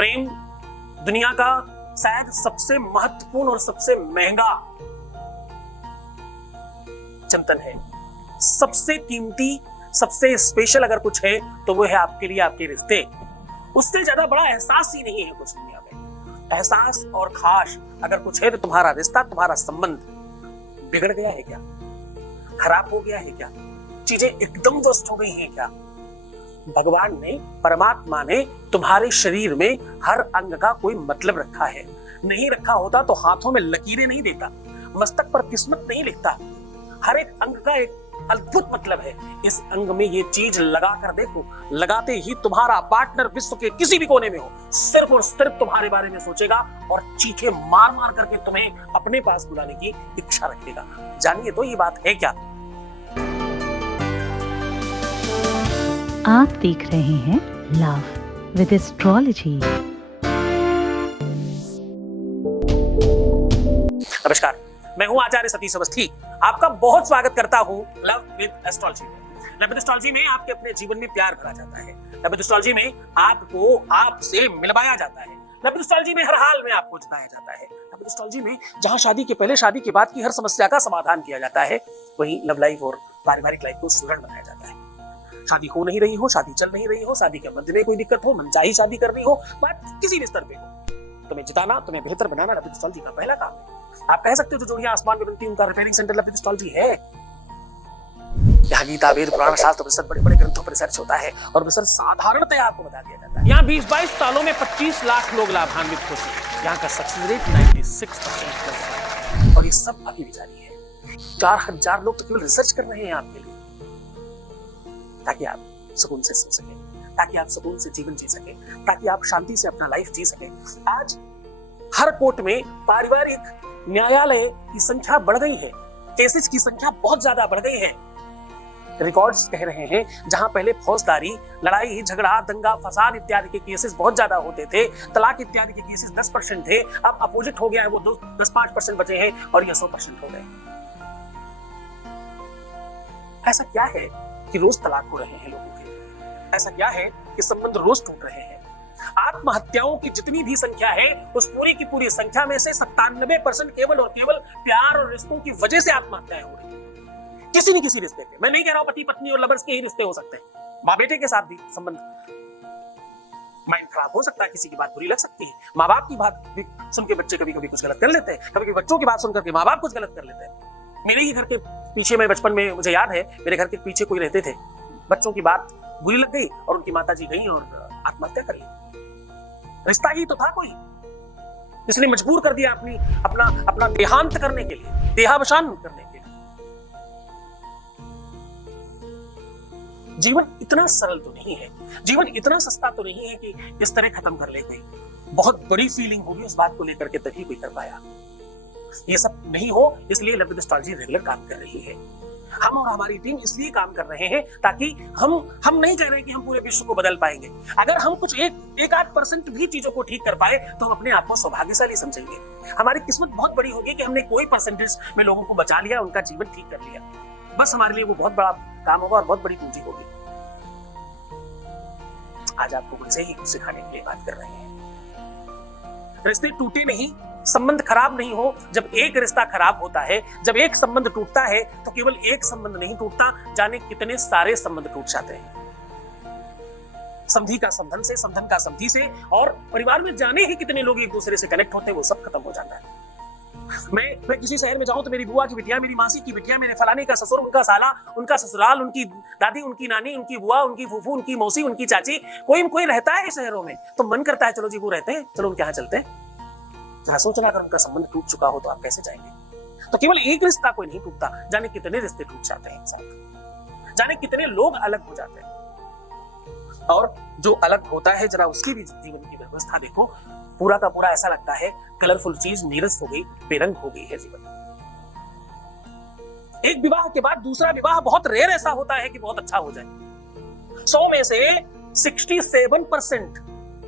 प्रेम दुनिया का शायद सबसे महत्वपूर्ण और सबसे महंगा चिंतन है। सबसे कीमती, सबसे स्पेशल अगर कुछ है तो वो है आपके लिए आपके रिश्ते। उससे ज्यादा बड़ा एहसास ही नहीं है कुछ दुनिया में। एहसास और खास अगर कुछ है तो तुम्हारा रिश्ता, तुम्हारा संबंध बिगड़ गया है क्या? खराब हो गया है क्या? चीजें एकदम ध्वस्त हो गई हैं क्या? भगवान ने, परमात्मा ने तुम्हारे शरीर में हर अंग का कोई मतलब रखा है। नहीं रखा होता तो हाथों में लकीरें नहीं देता, मस्तक पर किस्मत नहीं लिखता। हर एक अंग का एक अद्भुत मतलब है। इस अंग में ये चीज लगा कर देखो, लगाते ही तुम्हारा पार्टनर विश्व के किसी भी कोने में हो, सिर्फ और सिर्फ तुम्हारे बारे में सोचेगा और चीखे मार मार करके तुम्हें अपने पास बुलाने की इच्छा रखेगा। जानिए तो ये बात है क्या? आप देख रहे हैं लव विद एस्ट्रोलॉजी। नमस्कार, मैं हूं आचार्य सतीश अवस्थी। आपका बहुत स्वागत करता हूं लव विद एस्ट्रोलॉजी में। लव विद एस्ट्रोलॉजी में आपके अपने जीवन में प्यार भरा जाता है। लव विद एस्ट्रोलॉजी में आपको आपसे मिलवाया जाता है। लव विद एस्ट्रोलॉजी में हर हाल में आपको जिताया जाता है। लव विद एस्ट्रोलॉजी में जहां शादी के पहले, शादी के बाद की हर समस्या का समाधान किया जाता है, वहीं लव लाइफ और पारिवारिक लाइफ को सुदृढ़ बनाया जाता है। शादी हो नहीं रही हो, शादी चल नहीं रही हो, शादी के मध्य में कोई दिक्कत हो, मनचाही शादी करनी हो, बात किसी भी स्तर पे हो, तुम्हें जिताना, तुम्हें बेहतर बनाना लव विद एस्ट्रोलॉजी का पहला काम है। आप कह सकते हो जो जोड़ियां आसमान में बनती हैं उनका repairing centre love with astrology है। यहाँ गीता, वेद, पुराण, शास्त्र, उपनिषद, बड़े बड़े ग्रंथों पर रिसर्च होता है और रिसर्च साधारणतः आपको बता दिया जाता है। यहाँ 20-22 सालों में 25 लाख लोग लाभान्वित हो चुके हैं। यहाँ का सक्सेस रेट 96% और ये सब अभी भी जारी है। 4000 लोग तो केवल रिसर्च कर रहे हैं आपके लिए, ताकि आप सुकून से सो सके, ताकि आप सुकून से जीवन जी सके, ताकि आप शांति से अपना लाइफ जी सके। आज हर कोर्ट में पारिवारिक न्यायालय की संख्या बढ़ गई है, केसेस की संख्या बहुत ज्यादा बढ़ गई है। रिकॉर्ड्स कह रहे हैं जहां पहले फौजदारी, लड़ाई झगड़ा, दंगा फसाद इत्यादि के केसेस बहुत ज्यादा होते थे, तलाक इत्यादि के केसेस 10% थे, अब अपोजिट हो गया है, वो 10-5% बचे हैं और ये 100% हो गए। ऐसा क्या है कि रोज तलाक हो रहे हैं लोगों के? ऐसा क्या है कि संबंध रोज टूट रहे हैं? आत्महत्याओं की जितनी भी संख्या है उस पूरी की पूरी संख्या में से 97% केवल और केवल प्यार और रिश्तों की वजह से आत्महत्याएं हो रही है। किसी न किसी रिश्ते के, मैं नहीं कह रहा हूं पति पत्नी और लवर्स के ही रिश्ते हो सकते हैं, माँ बेटे के साथ भी संबंध, माइंड खराब हो सकता है, किसी की बात बुरी लग सकती है, माँ बाप की बात भी सुन के बच्चे कभी कभी कुछ गलत कर लेते हैं, कभी कभी बच्चों की बात सुनकर के माँ बाप कुछ गलत कर लेते हैं। मेरे ही घर के पीछे, मैं बचपन में मुझे याद है, मेरे घर के पीछे कोई रहते थे, बच्चों की बात बुरी लग गई और उनकी माता जी गई और आत्महत्या कर ली। रिश्ता ही तो था कोई, इसने मजबूर कर दिया अपना देहांत करने के लिए, देहावसान करने के लिए। जीवन इतना सरल तो नहीं है, जीवन इतना सस्ता तो नहीं है कि इस तरह खत्म कर ले गई। बहुत बड़ी फीलिंग होगी उस बात को लेकर के तभी कोई कर पाया। ये सब नहीं हो, इसलिए लव विद एस्ट्रोलॉजी रेगुलर काम कर रही है। हम और हमारी टीम इसलिए काम कर रहे हैं ताकि हम नहीं कह रहे कि हम पूरे विश्व को बदल पाएंगे। अगर हम कुछ एक आध % भी चीजों को ठीक कर पाए तो हम अपने आप को सौभाग्यशाली समझेंगे। हमारी किस्मत बहुत बड़ी होगी कि हमने कोई % में लोगों को बचा लिया, उनका जीवन ठीक कर लिया। बस हमारे लिए वो बहुत बड़ा काम होगा और बहुत बड़ी पूंजी होगी। आज आपको उनसे ही कुछ सिखाने के लिए बात कर रहे हैं। रिश्ते टूटे नहीं, संबंध खराब नहीं हो। जब एक रिश्ता खराब होता है, जब एक संबंध टूटता है तो केवल एक संबंध नहीं टूटता, जाने कितने सारे संबंध टूट जाते हैं। समधी का समधन से, समधन का समधी से, और परिवार में जाने ही कितने लोग एक दूसरे से कनेक्ट होते हैं, वो सब खत्म हो जाता है। मैं किसी शहर में जाऊं तो मेरी बुआ की बिटिया, मेरी मासी की बिटिया, मेरे फलाने का ससुर, उनका साला, उनका ससुराल, उनकी दादी, उनकी नानी, उनकी बुआ, उनकी फूफू, उनकी मौसी, उनकी चाची, कोई रहता है शहरों में, तो मन करता है चलो जी वो रहते हैं, चलो उनके यहाँ चलते हैं। जरा सोचना, अगर उनका संबंध टूट चुका हो तो आप कैसे जाएंगे? तो केवल एक रिश्ता कोई नहीं टूटता, जाने कितने रिश्ते टूट जाते हैं एक साथ, जाने कितने लोग अलग हो जाते हैं। और जो अलग होता है, जरा उसकी भी जीवन की व्यवस्था देखो, पूरा का पूरा ऐसा लगता है कलरफुल चीज नीरस हो गई, बेरंग हो गई है जीवन। एक विवाह के बाद दूसरा विवाह बहुत रेयर ऐसा होता है कि बहुत अच्छा हो जाए। 100 में से 67%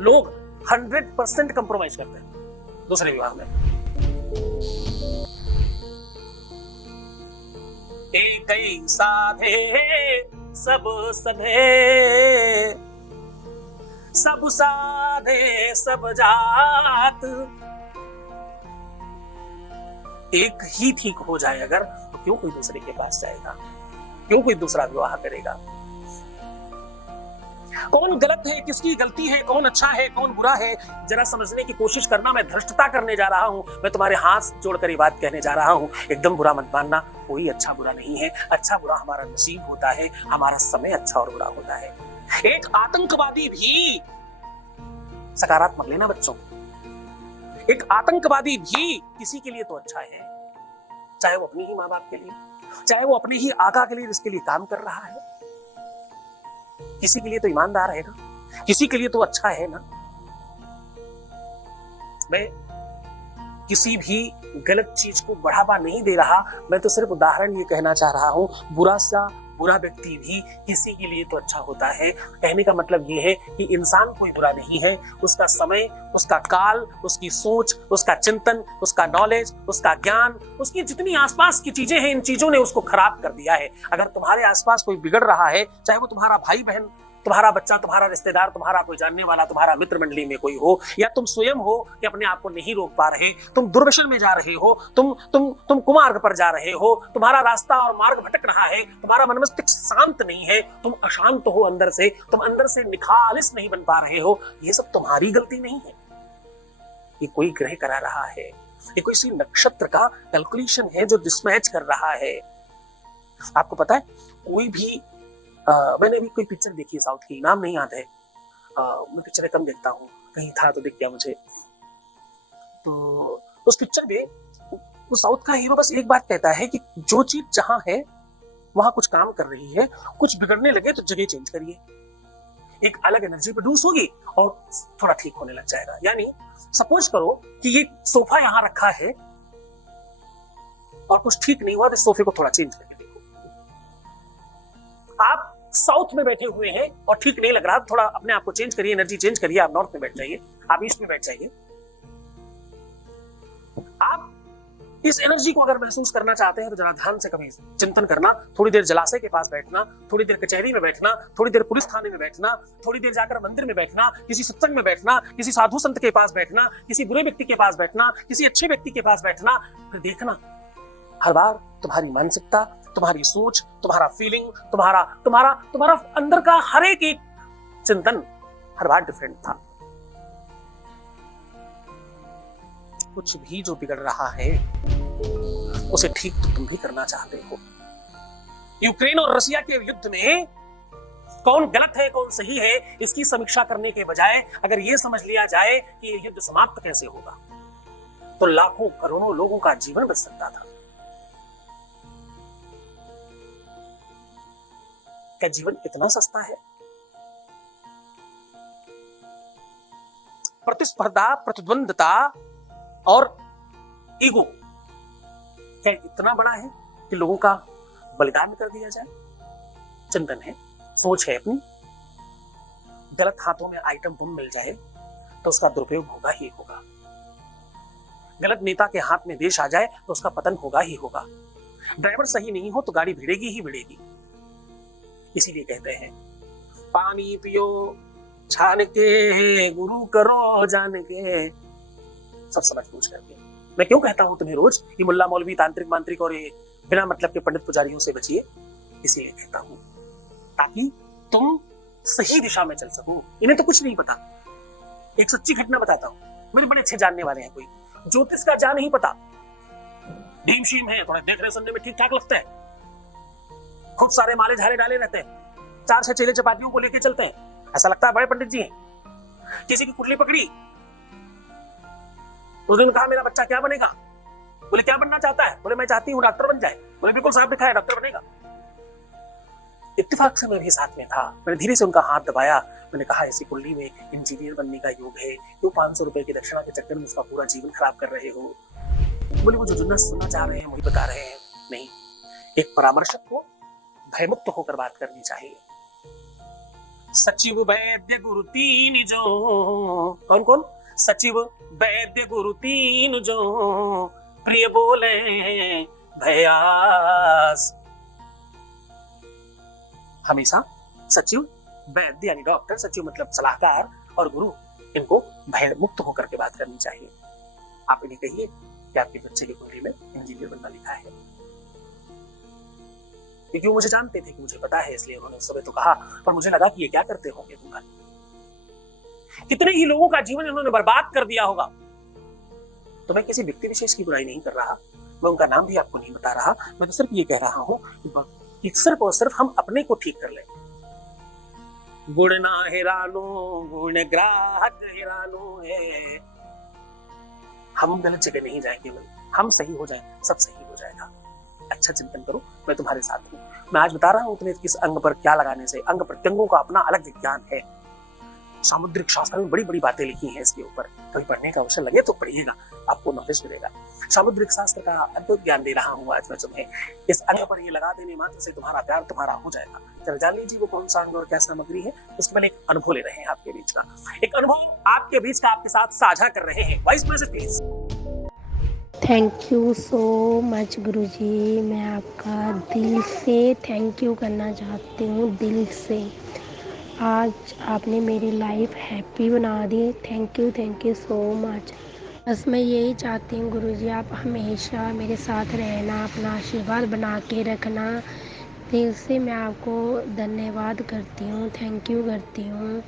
लोग 100% कंप्रोमाइज करते हैं दूसरे विवाह में। एक ही साधे सब सधे, सब साथ साधे सब जात। एक ही ठीक हो जाए अगर, तो क्यों कोई दूसरे के पास जाएगा, क्यों कोई दूसरा विवाह करेगा। कौन गलत है, किसकी गलती है, कौन अच्छा है, कौन बुरा है, जरा समझने की कोशिश करना। मैं धृष्टता करने जा रहा हूं, मैं तुम्हारे हाथ जोड़कर ये बात कहने जा रहा हूं। एकदम बुरा मत मानना, कोई अच्छा बुरा नहीं है। अच्छा बुरा हमारा नसीब होता है, हमारा समय अच्छा और बुरा होता है। एक आतंकवादी भी, सकारात्मक लेना बच्चों, एक आतंकवादी भी किसी के लिए तो अच्छा है, चाहे वो अपने ही माँ बाप के लिए, चाहे वो अपने ही आका के लिए जिसके लिए काम कर रहा है। किसी के लिए तो ईमानदार है ना, किसी के लिए तो अच्छा है ना। मैं किसी भी गलत चीज को बढ़ावा नहीं दे रहा, मैं तो सिर्फ उदाहरण ये कहना चाह रहा हूं, बुरा सा बुरा व्यक्ति भी किसी के लिए तो अच्छा होता है। कहने का मतलब ये है कि इंसान कोई बुरा नहीं है, उसका समय, उसका काल, उसकी सोच, उसका चिंतन, उसका नॉलेज, उसका ज्ञान, उसकी जितनी आसपास की चीजें हैं, इन चीजों ने उसको खराब कर दिया है। अगर तुम्हारे आसपास कोई बिगड़ रहा है, चाहे वो तुम्हारा भाई बहन, तुम्हारा बच्चा, तुम्हारा रिश्तेदार, तुम्हारा कोई जानने वाला, तुम्हारा मित्र मंडली में कोई हो, या तुम स्वयं हो कि अपने आप को नहीं रोक पा रहे, तुम दुर्व्यसन में जा रहे हो, तुम कुमार्ग पर जा रहे हो, तुम्हारा रास्ता और मार्ग भटक रहा है, तुम्हारा मन मस्तिष्क शांत नहीं है, तुम अशांत हो अंदर से, तुम अंदर से निखालिस नहीं बन पा रहे हो, ये सब तुम्हारी गलती नहीं है। ये कोई ग्रह करा रहा है, ये कोई सी नक्षत्र का कैलकुलेशन है जो डिसमैच कर रहा है। आपको पता है, कोई भी मैंने अभी कोई पिक्चर देखी है साउथ की, नाम नहीं याद है, मैं पिक्चरें कम देखता हूँ, कहीं था तो दिख गया मुझे। तो उस पिक्चर में वो साउथ का हीरो बस एक बात कहता है कि जो चीज जहां है वहां कुछ काम कर रही है, कुछ बिगड़ने लगे तो जगह चेंज करिए, एक अलग एनर्जी प्रोड्यूस होगी और थोड़ा ठीक होने लग जाएगा। यानी सपोज करो कि ये सोफा यहां रखा है और कुछ ठीक नहीं हुआ, तो सोफे को थोड़ा चेंज करके देखो। आप साउथ में बैठे हुए हैं और ठीक नहीं लग रहा, थोड़ा अपने आप को चेंज करिए, एनर्जी चेंज करिए, आप नॉर्थ में बैठ जाइए, आप ईस्ट में बैठ जाइए। आप इस एनर्जी को अगर महसूस करना चाहते हैं तो जरा ध्यान से कभी चिंतन करना, थोड़ी देर जलाशय के पास बैठना, थोड़ी देर कचहरी में बैठना, थोड़ी देर पुलिस थाने में बैठना, थोड़ी देर जाकर मंदिर में बैठना, किसी सत्संग में बैठना, किसी साधु संत के पास बैठना, किसी बुरे व्यक्ति के पास बैठना, किसी अच्छे व्यक्ति के पास बैठना, फिर देखना हर बार तुम्हारी मानसिकता, तुम्हारी सोच, तुम्हारा फीलिंग, तुम्हारा अंदर का हर एक चिंतन हर बार डिफरेंट था। कुछ भी जो बिगड़ रहा है उसे ठीक तो तुम भी करना चाहते हो। यूक्रेन और रशिया के युद्ध में कौन गलत है, कौन सही है, इसकी समीक्षा करने के बजाय अगर यह समझ लिया जाए कि यह युद्ध समाप्त कैसे होगा, तो लाखों करोड़ों लोगों का जीवन बच सकता था। क्या जीवन इतना सस्ता है? प्रतिस्पर्धा, प्रतिद्वंदता और ईगो क्या इतना बड़ा है कि लोगों का बलिदान कर दिया जाए? चिंतन है, सोच है अपनी। गलत हाथों में आइटम बम मिल जाए तो उसका दुरुपयोग होगा ही होगा। गलत नेता के हाथ में देश आ जाए तो उसका पतन होगा ही होगा। ड्राइवर सही नहीं हो तो गाड़ी भिड़ेगी ही भिड़ेगी। इसीलिए कहते हैं पानी पियो छान के, गुरु करो जान के, सब समझ पूछ करके। मैं क्यों कहता हूं तुम्हें रोज ये मुल्ला मौलवी तांत्रिक मांत्रिक और ये बिना मतलब के पंडित पुजारियों से बचिए, इसीलिए कहता हूं ताकि तुम सही दिशा में चल सको। इन्हें तो कुछ नहीं पता। एक सच्ची घटना बताता हूं, मेरे बड़े अच्छे जानने वाले हैं, कोई ज्योतिष का जा नहीं पता, भीम शीम है, थोड़ा देखने सुनने में ठीक ठाक लगता है, खूब सारे माले झाले डाले रहते हैं, 4-6 चेले चपातियों को लेके चलते हैं, ऐसा लगता है बड़े पंडित जी हैं। किसी की कुंडली पकड़ी, उस दिन कहा मेरा बच्चा क्या बनेगा? बोले क्या बनना चाहता है? बोले मैं चाहती हूँ डॉक्टर बन जाए। बोले बिल्कुल साफ लिखा है डॉक्टर बनेगा। इत्तेफाक से मैं भी साथ में था, मैंने धीरे से उनका हाथ दबाया, मैंने कहा ऐसी कुंडली में इंजीनियर बनने का योग है, क्यों 500 रुपए की दक्षिणा के चक्कर में उसका पूरा जीवन खराब कर रहे हो? बोले वो जो जुन्नस सुनना चाह रहे हैं वही बता रहे हैं। नहीं, एक परामर्शक को भयमुक्त होकर बात करनी चाहिए। सचिव वैद्य गुरु तीन जो, कौन कौन? सचिव वैद्य गुरु तीन जो, प्रिय बोले भयास। हमेशा सचिव, वैद्य यानी डॉक्टर, सचिव मतलब सलाहकार, और गुरु इनको भय मुक्त होकर के बात करनी चाहिए। आप इन्हें कहिए कि आपके बच्चे की कुंडली में इंजीनियर बनना लिखा है, क्योंकि वो मुझे जानते थे कि मुझे पता है, इसलिए उन्होंने उस समय तो कहा, पर मुझे लगा कि ये क्या करते होंगे दूंगा। कितने ही लोगों का जीवन इन्होंने बर्बाद कर दिया होगा। तो मैं किसी व्यक्ति विशेष की बुराई नहीं कर रहा, मैं उनका नाम भी आपको नहीं बता रहा, मैं तो सिर्फ ये कह रहा हूं कि सिर्फ और सिर्फ हम अपने को ठीक कर लें। गुण ना हिरानो गुण ग्राहक हिरानो है। हम गलत जगह नहीं जाएंगे, हम सही हो जाए, सब सही हो जाएगा। अच्छा चिंतन करो, मैं तुम्हारे साथ हूँ। मैं आज बता रहा हूँ तुम्हें किस अंग पर क्या लगाने से। अंग प्रत्यंगों का अपना अलग विज्ञान है। सामुद्रिक शास्त्र में बड़ी बड़ी बातें लिखी हैं इसके ऊपर, कभी पढ़ने का अवसर लगे तो पढ़िएगा, आपको नॉलेज मिलेगा। सामुद्रिक शास्त्र का अद्भुत ज्ञान दे रहा हूँ आज मैं तुम्हें। इस अंग पर ये लगा देने मात्र से तुम्हारा प्यार तुम्हारा हो जाएगा। जरा जान लीजिए वो कौन सा अंग और क्या सामग्री है। उसके पहले एक अनुभव ले रहे हैं आपके बीच का, एक अनुभव आपके बीच का आपके साथ साझा कर रहे हैं। Voice message please. Thank you so much guruji, मैं आपका दिल से थैंक यू करना चाहती हूँ, दिल से। आज आपने मेरी लाइफ हैप्पी बना दी। Thank you so much. बस मैं यही चाहती हूँ गुरुजी, आप हमेशा मेरे साथ रहना, अपना आशीर्वाद बना के रखना। दिल से मैं आपको धन्यवाद करती हूँ, थैंक यू करती हूँ,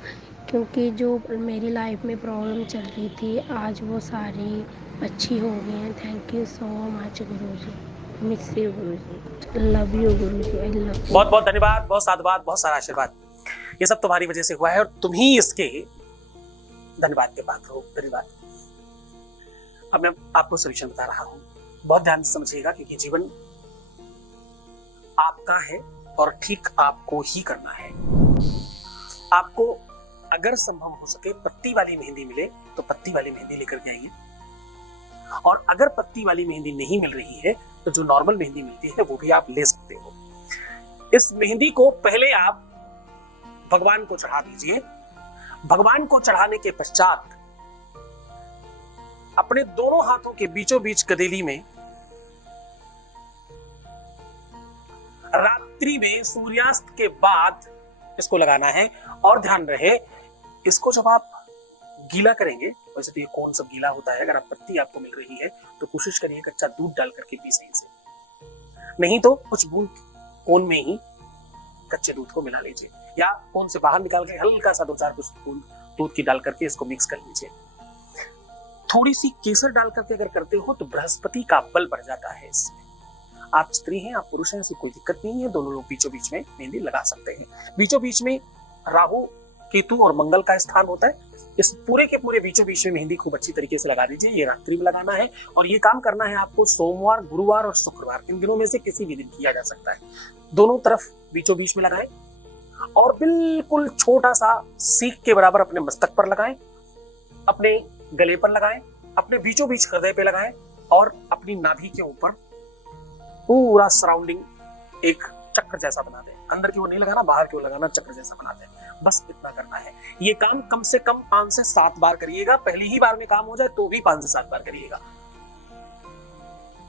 क्योंकि जो मेरी लाइफ में प्रॉब्लम चल रही थी आज वो सारी अच्छी हो गई हैं। Thank you so much Guruji, miss you Guruji, love you Guruji, I love you. बहुत बहुत धन्यवाद, बहुत साधुवाद, बहुत सारा आशीर्वाद। ये सब तुम्हारी वजह से हुआ है और तुम ही इसके धन्यवाद के पात्र हो। धन्यवाद। अब मैं आपको सॉल्यूशन बता रहा हूं, बहुत ध्यान से समझिएगा, क्योंकि जीवन आपका है और ठीक आपको ही करना है। आपको अगर संभव हो सके पत्ती वाली मेहंदी मिले तो पत्ती वाली मेहंदी लेकर के आइए, और अगर पत्ती वाली मेहंदी नहीं मिल रही है तो जो नॉर्मल मेहंदी मिलती है वो भी आप ले सकते हो। इस मेहंदी को पहले आप भगवान को चढ़ा दीजिए। भगवान को चढ़ाने के पश्चात अपने दोनों हाथों के बीचों बीच कदेली में रात्रि में सूर्यास्त के बाद इसको लगाना है। और ध्यान रहे, इसको जब आप गीला करेंगे, वैसे तो ये कौन सा गीला होता है, अगर आप पत्ती आपको मिल रही है तो कोशिश करिए कच्चा दूध डाल करके पी सही से, नहीं तो कुछ बूंद कोन में ही कच्चे दूध को मिला लीजिए, या कोन से बाहर निकाल के हल्का सा 2-4 कुछ बूंद दूध की डाल करके इसको मिक्स कर लीजिए। थोड़ी सी केसर डाल करके अगर करते हो तो बृहस्पति का बल बढ़ जाता है इसमें। आप स्त्री हैं, आप पुरुष हैं, ऐसी कोई दिक्कत नहीं है, दोनों लोग बीचों बीच में मेहंदी लगा सकते हैं। बीचों बीच में राहु, केतु और मंगल का स्थान होता है। इस पूरे के पूरे बीचों बीच में मेहंदी खूब अच्छी तरीके से लगा दीजिए। ये रात्रि में लगाना है और ये काम करना है आपको सोमवार, गुरुवार और शुक्रवार, इन दिनों में से किसी भी दिन किया जा सकता है। दोनों तरफ बीचों बीच में लगाएं और बिल्कुल छोटा सा सीख के बराबर अपने मस्तक पर लगाएं, अपने गले पर लगाएं, अपने बीचों बीच हृदय पे लगाएं और अपनी नाभि के ऊपर पूरा सराउंडिंग एक चक्र जैसा बना दें। अंदर की ओर नहीं लगाना, बाहर की ओर लगाना, चक्र जैसा बना दें। बस इतना करना है। ये काम कम से कम 5 से 7 बार करिएगा। पहली ही बार में काम हो जाए तो भी 5 से 7 बार करिएगा।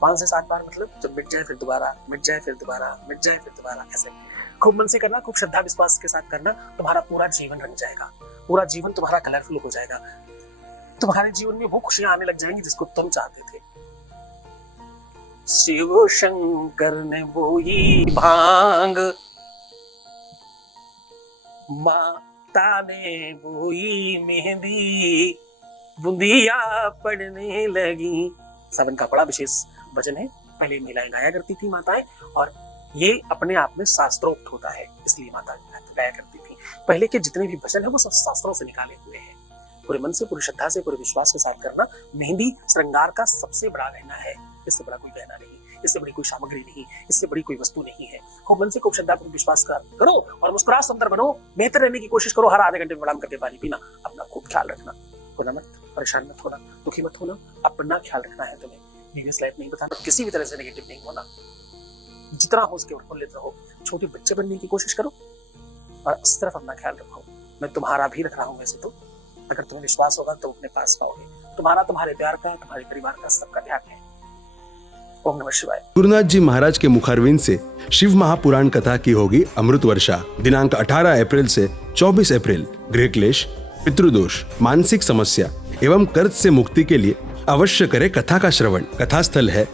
5 से 7 बार मतलब जब मिट जाए फिर दोबारा, मिट जाए फिर दोबारा, मिट जाए फिर दोबारा, ऐसे खूब मन से करना, खूब श्रद्धा विश्वास के साथ करना। तुम्हारा पूरा जीवन रंग जाएगा, पूरा जीवन तुम्हारा कलरफुल हो जाएगा। तुम्हारे जीवन में वो खुशियां आने लग जाएंगी जिसको तुम चाहते थे। शिव शंकर ने बोई भांग, माता ने बोई मेहंदी, बूंदिया पड़ने लगी। सावन का बड़ा विशेष भजन है, पहले महिलाएं गाया करती थी, माताएं, और ये अपने आप में शास्त्रोक्त होता है, इसलिए माता गाया करती थी। पहले के जितने भी भजन है वो सब शास्त्रों से निकाले हुए हैं। पूरे मन से, पूरी श्रद्धा से, पूरे विश्वास के साथ करना। मेहंदी श्रृंगार का सबसे बड़ा गहना है, इससे बड़ा कोई गहना नहीं, इससे बड़ी कोई सामग्री नहीं, इससे बड़ी कोई वस्तु नहीं है। खूब मन से, खूब श्रद्धा, पूर्ण विश्वास करो और मुस्कुराहट सुंदर बनो। बेहतर रहने की कोशिश करो। हर आधे घंटे में प्रणाम करके पानी पीना। अपना खूब ख्याल रखना, होना मत, परेशान मत होना, दुखी मत होना। अपना ख्याल रखना है तुम्हें। बिजनेस लाइफ नहीं बताना, किसी भी तरह से नेगेटिव नहीं होना। जितना हो सके प्रफुल्लित रहो। छोटे बच्चे बनने की कोशिश करो और सिर्फ अपना ख्याल रखो। मैं तुम्हारा भी रख रहा हूँ वैसे तो, अगर तुम्हें विश्वास होगा तो अपने पास पाओगे। तुम्हारा, तुम्हारे प्यार का, तुम्हारे परिवार का, सबका ध्यान है। ओम नमः शिवाय। गुरुनाथ जी महाराज के मुखारविंद से शिव महापुराण कथा की होगी अमृत वर्षा। दिनांक 18 अप्रैल से 24 अप्रैल। गृह क्लेश, पितृदोष, मानसिक समस्या एवं कर्ज से मुक्ति के लिए अवश्य करें कथा का श्रवण। कथा स्थल है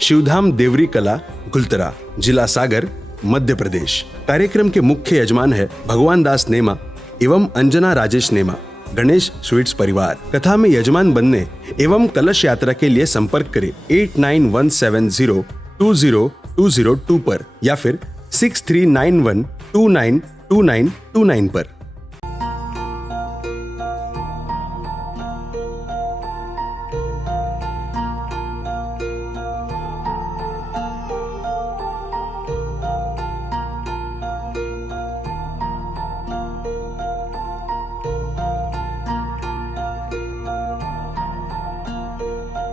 शिवधाम देवरी कला, गुलतरा, जिला सागर, मध्य प्रदेश। कार्यक्रम के मुख्य यजमान है भगवान दास नेमा एवं अंजना राजेश नेमा, गणेश स्वीट्स परिवार। कथा में यजमान बनने एवं कलश यात्रा के लिए संपर्क करें 8917020202 पर या फिर 6391292929 पर।